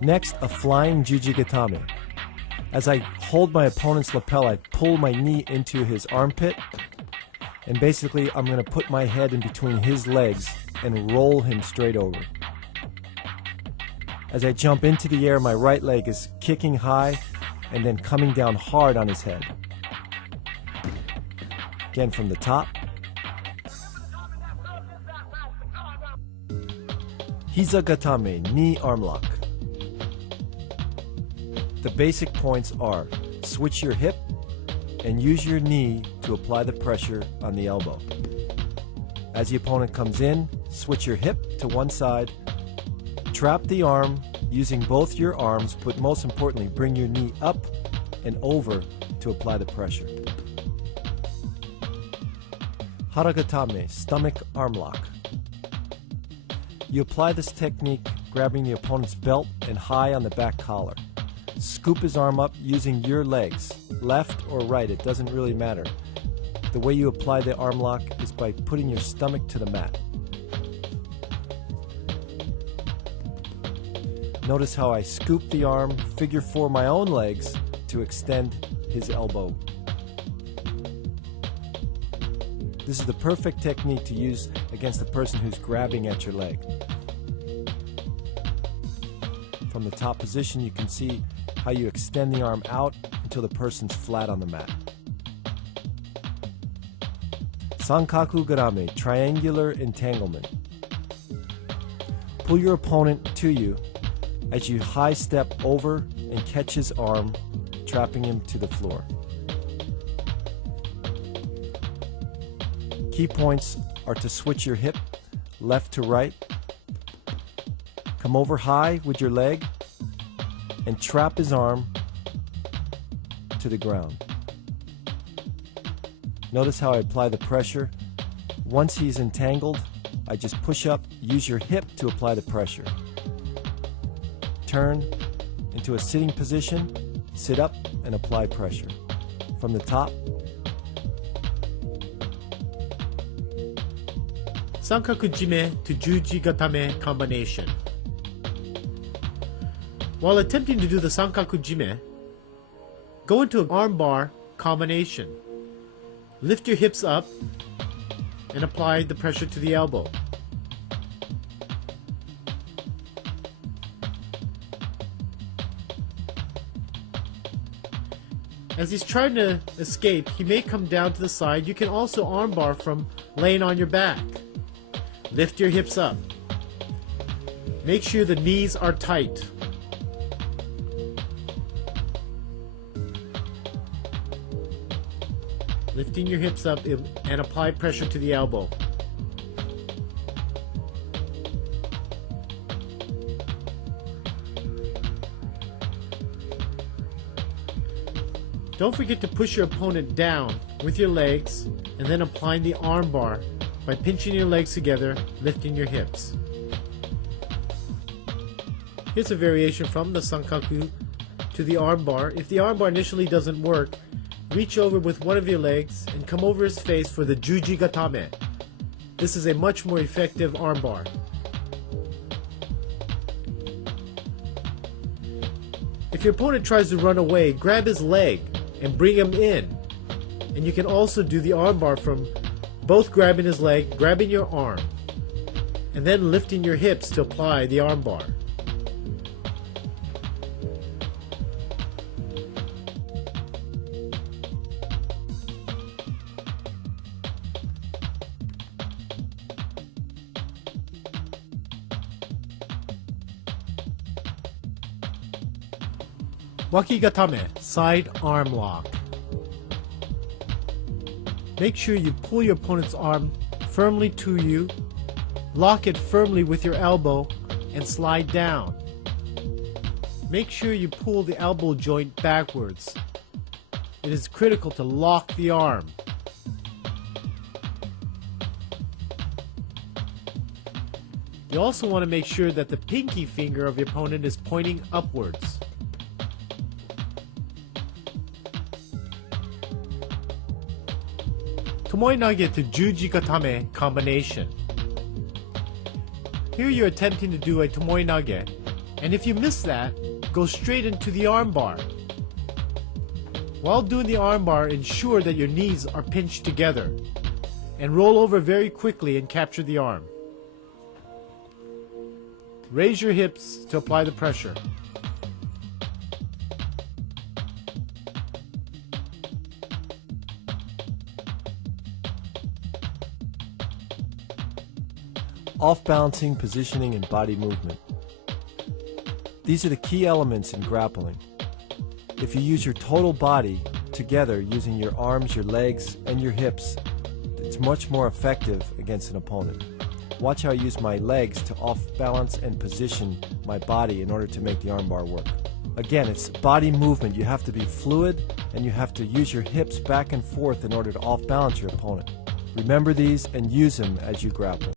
Next, a flying Jujigatame. As I hold my opponent's lapel, I pull my knee into his armpit, and basically I'm going to put my head in between his legs and roll him straight over. As I jump into the air, my right leg is kicking high and then coming down hard on his head. Again from the top. Hizagatame, knee arm lock. The basic points are switch your hip and use your knee to apply the pressure on the elbow. As the opponent comes in, switch your hip to one side, trap the arm using both your arms, but most importantly, bring your knee up and over to apply the pressure. Haragatame, stomach arm lock. You apply this technique grabbing the opponent's belt and high on the back collar. Scoop his arm up using your legs, left or right, it doesn't really matter. The way you apply the arm lock is by putting your stomach to the mat. Notice how I scoop the arm, figure four my own legs to extend his elbow. This is the perfect technique to use against the person who's grabbing at your leg. From the top position, you can see how you extend the arm out until the person's flat on the mat. Sankaku garame, triangular entanglement. Pull your opponent to you as you high step over and catch his arm, trapping him to the floor. Key points are to switch your hip left to right, come over high with your leg, and trap his arm to the ground. Notice how I apply the pressure. Once he's entangled, I just push up, use your hip to apply the pressure. Turn into a sitting position, sit up, and apply pressure. From the top, Sankaku Jime to Juji Gatame combination. While attempting to do the Sankaku Jime, go into an armbar combination. Lift your hips up and apply the pressure to the elbow. As he's trying to escape, he may come down to the side. You can also armbar from laying on your back. Lift your hips up. Make sure the knees are tight. Lifting your hips up and apply pressure to the elbow. Don't forget to push your opponent down with your legs and then applying the arm bar by pinching your legs together, lifting your hips. Here's a variation from the Sankaku to the arm bar. If the arm bar initially doesn't work, reach over with one of your legs and come over his face for the Juji Gatame. This is a much more effective armbar. If your opponent tries to run away, grab his leg and bring him in. And you can also do the armbar from both grabbing his leg, grabbing your arm, and then lifting your hips to apply the armbar. Wakigatame, side arm lock. Make sure you pull your opponent's arm firmly to you, lock it firmly with your elbow, and slide down. Make sure you pull the elbow joint backwards. It is critical to lock the arm. You also want to make sure that the pinky finger of your opponent is pointing upwards. Tomoe-nage to Juji Gatame combination. Here you're attempting to do a Tomoe-nage And if you miss that, go straight into the armbar. While doing the armbar, ensure that your knees are pinched together and roll over very quickly and capture the arm. Raise your hips to apply the pressure. Off-balancing, positioning, and body movement. These are the key elements in grappling. If you use your total body together using your arms, your legs, and your hips, it's much more effective against an opponent. Watch how I use my legs to off-balance and position my body in order to make the armbar work. Again, it's body movement. You have to be fluid and you have to use your hips back and forth in order to off-balance your opponent. Remember these and use them as you grapple.